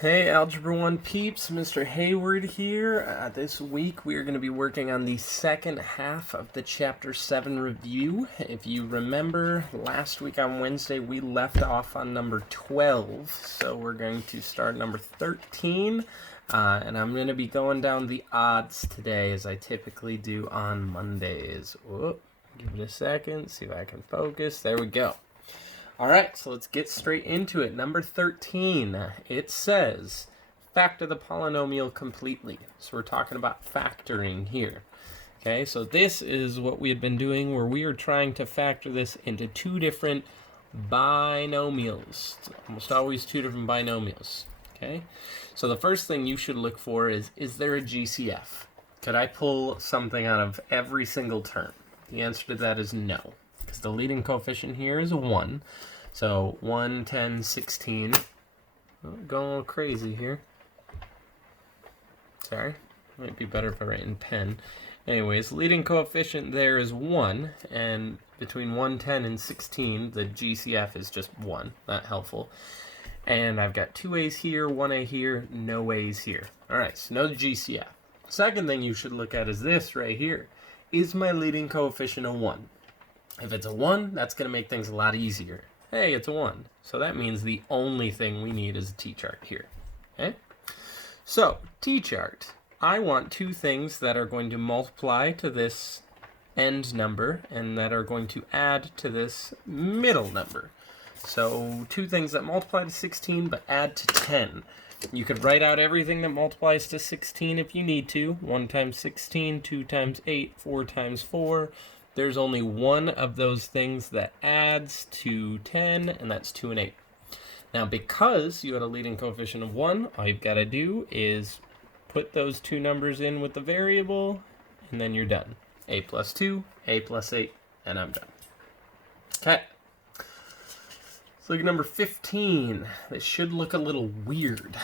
Hey Algebra 1 peeps, Mr. Hayward here. This week we are going to be working on the second half of the Chapter 7 review. If you remember, last week on Wednesday we left off on number 12, so we're going to start number 13. And I'm going to be going down the odds today as I typically do on Mondays. Whoop, give it a second, see if I can focus. There we go. Alright, so let's get straight into it. Number 13, it says, factor the polynomial completely. So we're talking about factoring here. Okay, so this is what we had been doing where we are trying to factor this into two different binomials. It's almost always two different binomials. Okay, so the first thing you should look for is there a GCF? Could I pull something out of every single term? The answer to that is no, because the leading coefficient here is 1. So 1, 10, 16. Oh, going a little crazy here. Sorry. Might be better if I write in pen. Anyways, leading coefficient there is 1. And between 1, 10, and 16, the GCF is just 1. Not helpful. And I've got 2 A's here, 1 A here, no A's here. Alright, so no GCF. Second thing you should look at is this right here. Is my leading coefficient a 1? If it's a 1, that's going to make things a lot easier. Hey, it's a 1. So that means the only thing we need is a t-chart here. Okay? So, t-chart. I want two things that are going to multiply to this end number and that are going to add to this middle number. So, two things that multiply to 16 but add to 10. You could write out everything that multiplies to 16 if you need to. 1 times 16, 2 times 8, 4 times 4. There's only one of those things that adds to 10, and that's 2 and 8. Now, because you had a leading coefficient of 1, all you've got to do is put those two numbers in with the variable, and then you're done. A plus 2, A plus 8, and I'm done. Okay. Let's look at number 15. This should look a little weird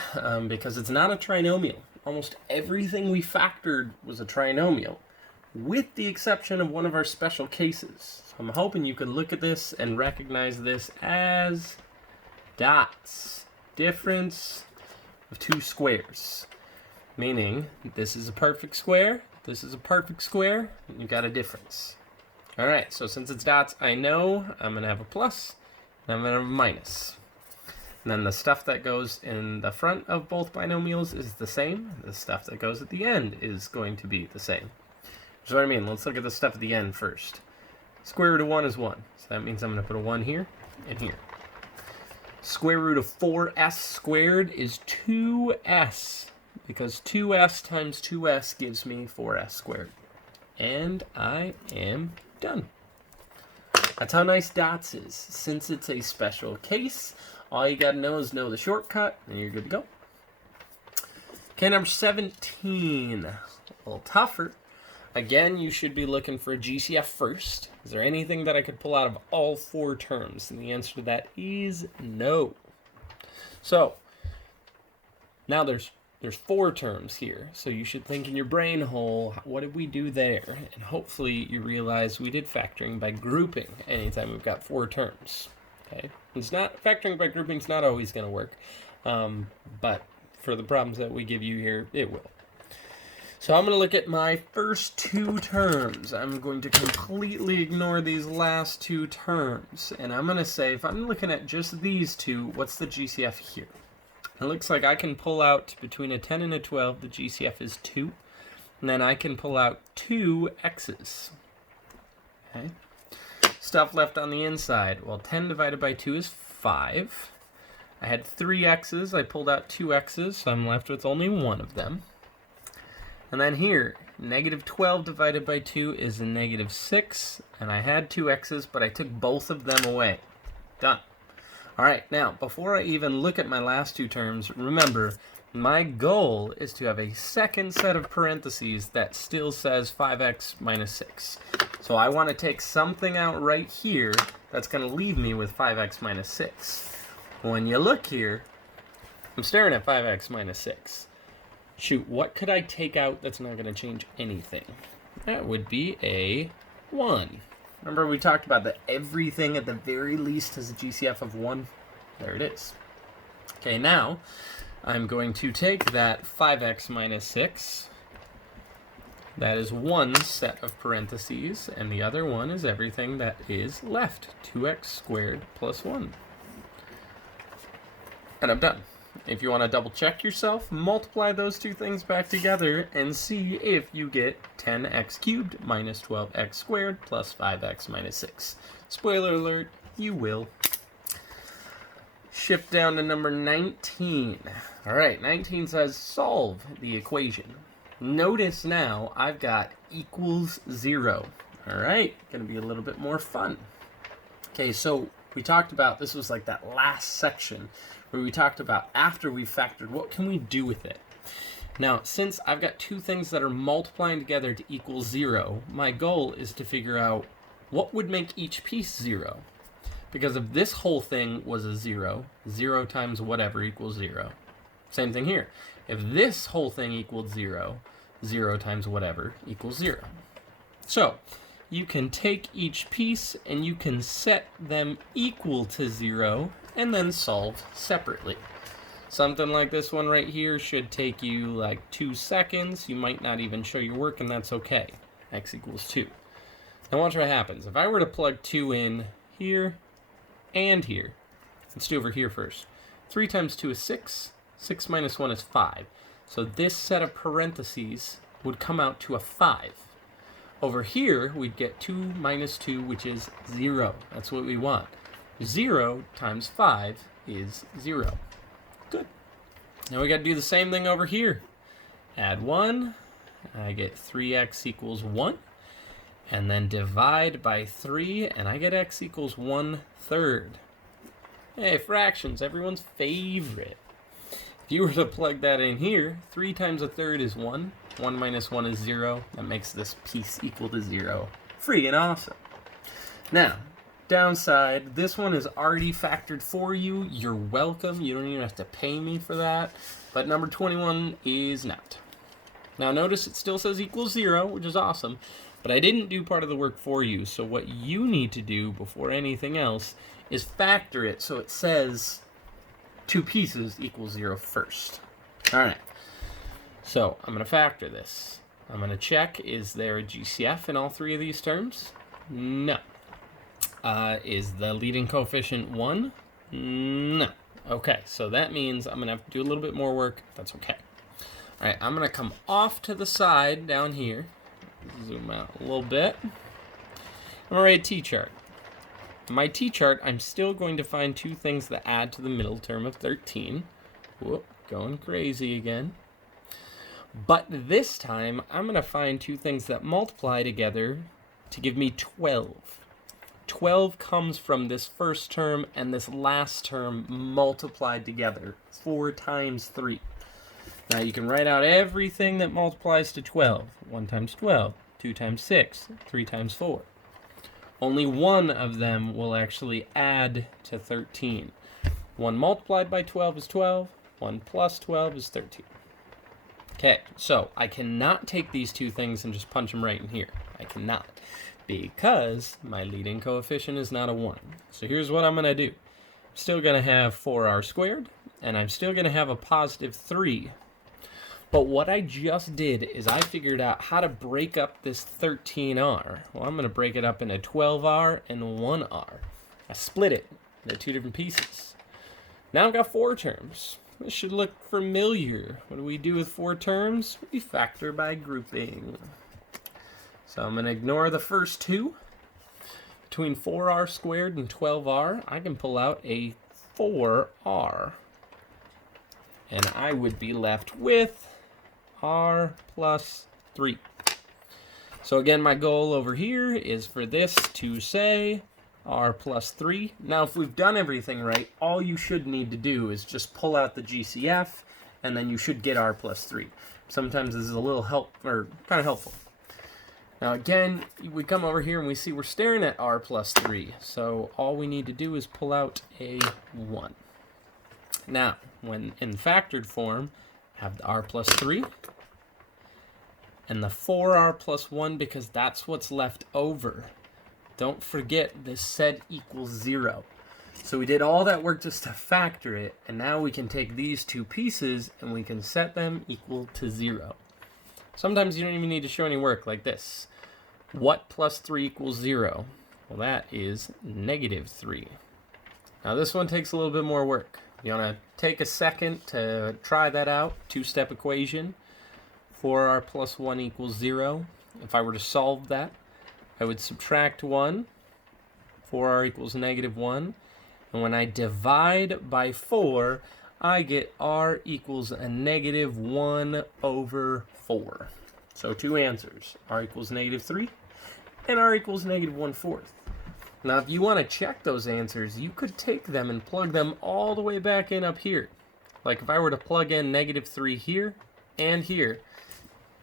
because it's not a trinomial. Almost everything we factored was a trinomial, with the exception of one of our special cases. So I'm hoping you can look at this and recognize this as dots. Difference of two squares. Meaning, this is a perfect square, this is a perfect square, and you've got a difference. Alright, so since it's dots, I know I'm going to have a plus, and I'm going to have a minus. And then the stuff that goes in the front of both binomials is the same. The stuff that goes at the end is going to be the same. Which is what I mean. Let's look at the stuff at the end first. Square root of 1 is 1. So that means I'm going to put a 1 here and here. Square root of 4s squared is 2s. Because 2s times 2s gives me 4s squared. And I am done. That's how nice dots is. Since it's a special case, all you got to know is know the shortcut, and you're good to go. Okay, number 17. A little tougher. Again, you should be looking for a GCF first. Is there anything that I could pull out of all four terms? And the answer to that is no. So, now there's four terms here. So you should think in your brain hole, what did we do there? And hopefully you realize we did factoring by grouping anytime we've got four terms. Okay? It's not, factoring by grouping is not always going to work. But for the problems that we give you here, it will. So I'm going to look at my first two terms. I'm going to completely ignore these last two terms. And I'm going to say, if I'm looking at just these two, what's the GCF here? It looks like I can pull out between a 10 and a 12, the GCF is 2. And then I can pull out two x's. Okay. Stuff left on the inside. Well, 10 divided by 2 is 5. I had 3 x's. I pulled out 2 x's, so I'm left with only one of them. And then here, negative 12 divided by 2 is a negative 6. And I had 2 x's, but I took both of them away. Done. Alright, now, before I even look at my last two terms, remember, my goal is to have a second set of parentheses that still says 5x minus 6. So I want to take something out right here that's going to leave me with 5x minus 6. When you look here, I'm staring at 5x minus 6. Shoot, what could I take out that's not going to change anything? That would be a 1. Remember we talked about that everything at the very least has a GCF of 1? There it is. Okay, now, I'm going to take that 5x minus 6. That is one set of parentheses, and the other one is everything that is left, 2x squared plus 1. And I'm done. If you want to double check yourself, multiply those two things back together and see if you get 10x cubed minus 12x squared plus 5x minus 6. Spoiler alert, you will. Shift down to number 19. All right, 19 says solve the equation. Notice now I've got equals 0. All right, going to be a little bit more fun. Okay, so we talked about, this was like that last section where we talked about after we factored, what can we do with it? Now, since I've got two things that are multiplying together to equal 0, my goal is to figure out what would make each piece 0. Because if this whole thing was a 0, 0 times whatever equals 0. Same thing here. If this whole thing equaled 0, 0 times whatever equals 0. So, you can take each piece and you can set them equal to 0 and then solve separately. Something like this one right here should take you like 2 seconds. You might not even show your work, and that's okay. X equals 2. Now watch what happens. If I were to plug 2 in here and here, let's do over here first. 3 times 2 is 6. 6 minus 1 is 5. So this set of parentheses would come out to a 5. Over here, we'd get 2 minus 2, which is 0. That's what we want. 0 times 5 is 0. Good. Now we got to do the same thing over here. Add 1. I get 3x equals 1. And then divide by 3, and I get x equals 1/3. Hey, fractions, everyone's favorite. If you were to plug that in here, 3 times a third is 1. 1 minus 1 is 0. That makes this piece equal to 0. Free and awesome. Now, downside, this one is already factored for you. You're welcome. You don't even have to pay me for that. But number 21 is not. Now notice it still says equals 0, which is awesome. But I didn't do part of the work for you. So what you need to do before anything else is factor it so it says 2 pieces equals 0 first. All right. So I'm going to factor this. I'm going to check, is there a GCF in all 3 of these terms? No. Is the leading coefficient 1? No. Okay, so that means I'm going to have to do a little bit more work. That's okay. All right, I'm going to come off to the side down here. Zoom out a little bit. I'm going to write a t-chart. In my t-chart, I'm still going to find 2 things that add to the middle term of 13. Whoop, going crazy again. But this time, I'm going to find 2 things that multiply together to give me 12. 12 comes from this first term and this last term multiplied together. 4 times 3. Now you can write out everything that multiplies to 12. 1 times 12, 2 times 6, 3 times 4. Only one of them will actually add to 13. 1 multiplied by 12 is 12. 1 plus 12 is 13. Okay, so I cannot take these 2 things and just punch them right in here. I cannot, because my leading coefficient is not a 1. So here's what I'm going to do. I'm still going to have 4r squared, and I'm still going to have a positive 3. But what I just did is I figured out how to break up this 13r. Well, I'm going to break it up into 12r and 1r. I split it into 2 different pieces. Now I've got 4 terms. This should look familiar. What do we do with 4 terms? We factor by grouping. So I'm going to ignore the first 2. Between 4r squared and 12r, I can pull out a 4r. And I would be left with r plus 3. So again, my goal over here is for this to say r plus 3. Now, if we've done everything right, all you should need to do is just pull out the GCF, and then you should get r plus 3. Sometimes this is a little kind of helpful. Now again, we come over here and we see we're staring at r plus 3. So all we need to do is pull out a 1. Now, when in factored form, have the r plus 3 and the 4r plus 1, because that's what's left over. Don't forget this set equals 0. So we did all that work just to factor it, and now we can take these two pieces and we can set them equal to 0. Sometimes you don't even need to show any work like this. What plus 3 equals 0? Well, that is -3. Now this one takes a little bit more work. You want to take a second to try that out. Two-step equation. 4r plus 1 equals 0. If I were to solve that, I would subtract 1. 4r equals -1. And when I divide by 4, I get r equals a -1 over 4. So two answers. R equals -3 and r equals -1/4. Now if you want to check those answers, you could take them and plug them all the way back in up here. Like if I were to plug in -3 here and here,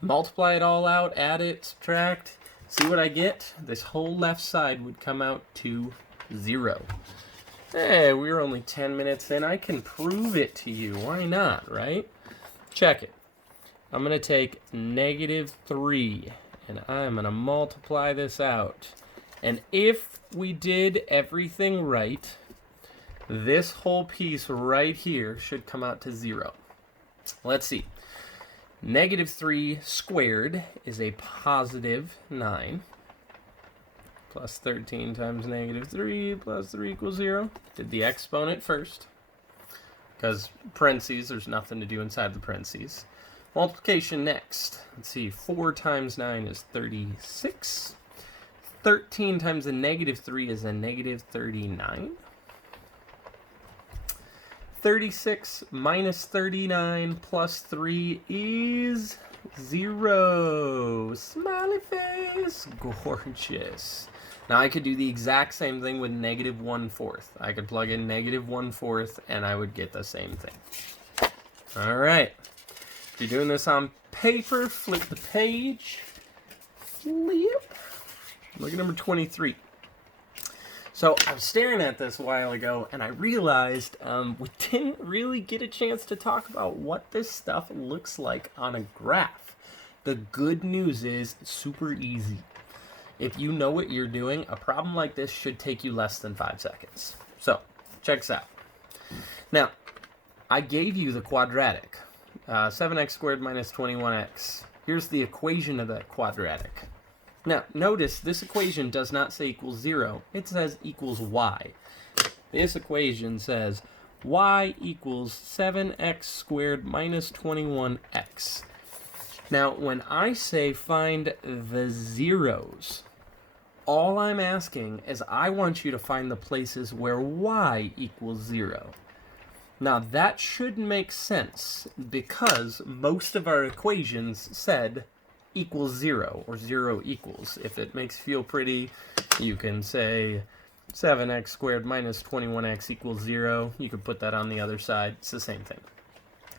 multiply it all out, add it, subtract, see what I get? This whole left side would come out to 0. Hey, we're only 10 minutes in. I can prove it to you. Why not, right? Check it. I'm going to take -3, and I'm going to multiply this out. And if we did everything right, this whole piece right here should come out to 0. Let's see. -3 squared is a positive 9. Plus 13 times -3 plus 3 equals 0. Did the exponent first. Because parentheses, there's nothing to do inside the parentheses. Multiplication next. Let's see, 4 times 9 is 36. 13 times a -3 is a -39. 36 minus 39 plus 3 is 0. Smiley face. Gorgeous. Now I could do the exact same thing with -1/4. I could plug in -1/4 and I would get the same thing. All right. If you're doing this on paper, flip the page. Flip. Look at number 23. So I was staring at this a while ago, and I realized we didn't really get a chance to talk about what this stuff looks like on a graph. The good news is it's super easy. If you know what you're doing, a problem like this should take you less than 5 seconds. So, check this out. Now, I gave you the quadratic. 7x squared minus 21x. Here's the equation of that quadratic. Now, notice this equation does not say equals 0. It says equals y. This equation says y equals 7x squared minus 21x. Now, when I say find the zeros, all I'm asking is I want you to find the places where y equals 0. Now, that should make sense because most of our equations said equals 0 or 0 equals. If it makes you feel pretty, you can say 7x squared minus 21x equals 0. You could put that on the other side. It's the same thing.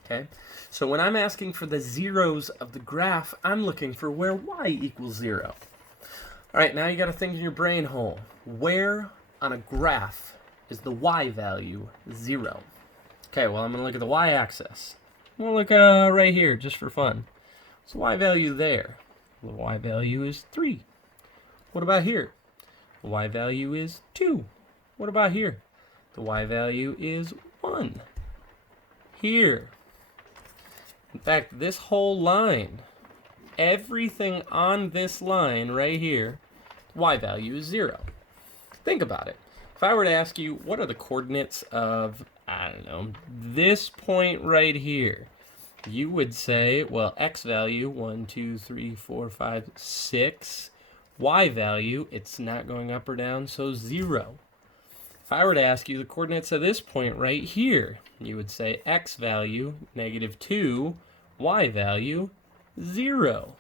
Okay? So when I'm asking for the zeros of the graph, I'm looking for where y equals 0. All right, now you got to think in your brain hole. Where on a graph is the y value 0? Okay, well, I'm going to look at the y-axis. I'm going to look right here just for fun. What's the y value there? The y value is 3. What about here? The y value is 2. What about here? The y value is 1. Here. In fact, this whole line, everything on this line right here, y value is 0. Think about it. If I were to ask you, what are the coordinates of, I don't know, this point right here? You would say, well, x value, 1, 2, 3, 4, 5, 6. Y value, it's not going up or down, so 0. If I were to ask you the coordinates of this point right here, you would say x value, -2, y value, 0.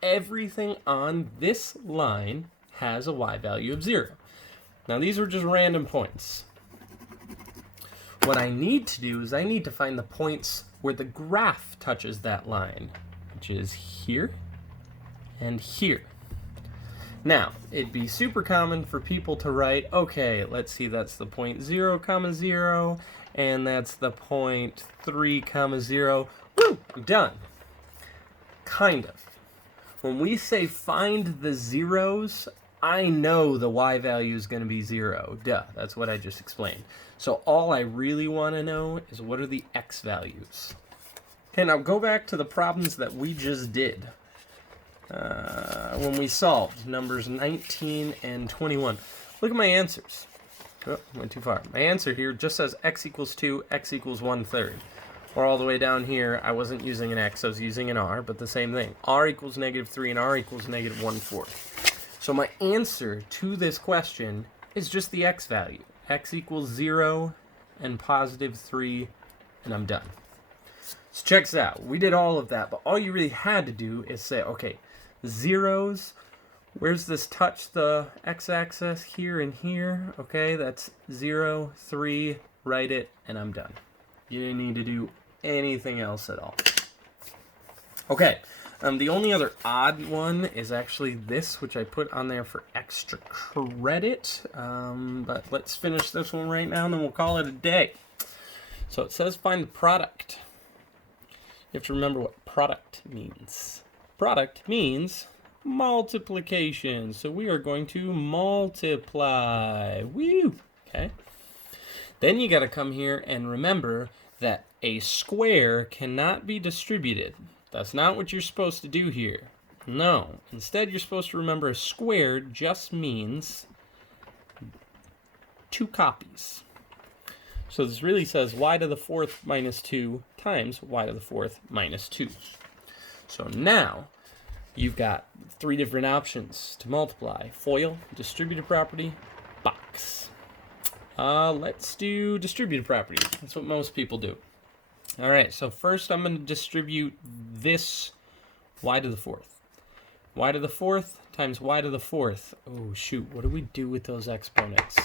Everything on this line has a y value of 0. Now, these are just random points. What I need to do is I need to find the points where the graph touches that line, which is here and here. Now, it'd be super common for people to write, okay, let's see, that's the point 0, 0, and that's the point 3, 0. Woo, I'm done. Kind of. When we say find the zeros, I know the y value is going to be 0. Duh, that's what I just explained. So all I really want to know is what are the x values. Okay, now go back to the problems that we just did. When we solved numbers 19 and 21. Look at my answers. Oh, went too far. My answer here just says x equals 2, x equals 1/3. Or all the way down here, I wasn't using an x, I was using an r, but the same thing. R equals -3 and r equals -1/4. So my answer to this question is just the x value. X equals 0 and +3, and I'm done. So check this out. We did all of that, but all you really had to do is say, okay, zeros, where's this touch the x-axis? Here and here. Okay, that's 0, 3, write it, and I'm done. You didn't need to do anything else at all. Okay, the only other odd one is actually this, which I put on there for extra credit. But let's finish this one right now, and then we'll call it a day. So it says find the product. You have to remember what product means. Product means multiplication. So we are going to multiply. Woo! Okay. Then you got to come here and remember that a square cannot be distributed. That's not what you're supposed to do here. No. Instead, you're supposed to remember a square just means 2 copies. So this really says y to the 4th minus 2 times y to the 4th minus 2. So now you've got 3 different options to multiply. FOIL, distributive property, box. Let's do distributive property. That's what most people do. All right, so first I'm going to distribute this y to the 4th. Y to the 4th times y to the 4th. Oh, shoot, what do we do with those exponents?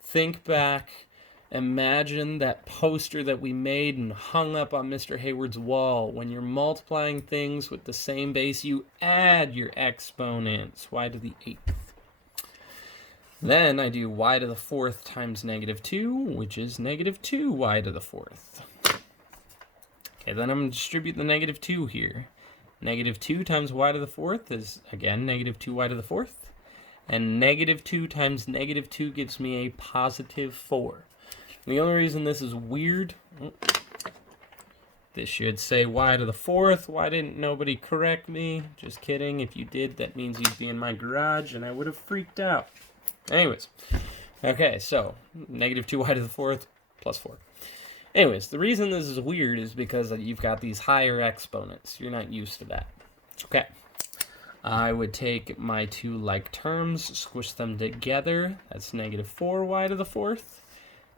Think back. Imagine that poster that we made and hung up on Mr. Hayward's wall. When you're multiplying things with the same base, you add your exponents. Y to the 8th. Then I do y to the 4th times -2, which is -2y to the 4th. Okay, then I'm going to distribute the -2 here. -2 times y to the 4th is, again, -2y to the 4th. And -2 times -2 gives me a +4. And the only reason this is weird, this should say y to the 4th. Why didn't nobody correct me? Just kidding. If you did, that means you'd be in my garage and I would have freaked out. Anyways, okay, so -2y to the 4th plus 4. Anyways, the reason this is weird is because you've got these higher exponents. You're not used to that. Okay. I would take my 2 like terms, squish them together. That's -4y to the 4th.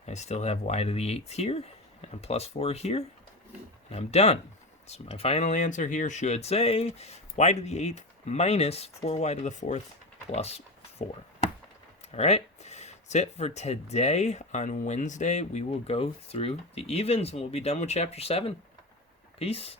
I still have y to the 8th here, and +4 here, and I'm done. So my final answer here should say y to the 8th minus 4y to the 4th plus 4. All right, that's it for today. On Wednesday, we will go through the evens, and we'll be done with Chapter 7. Peace.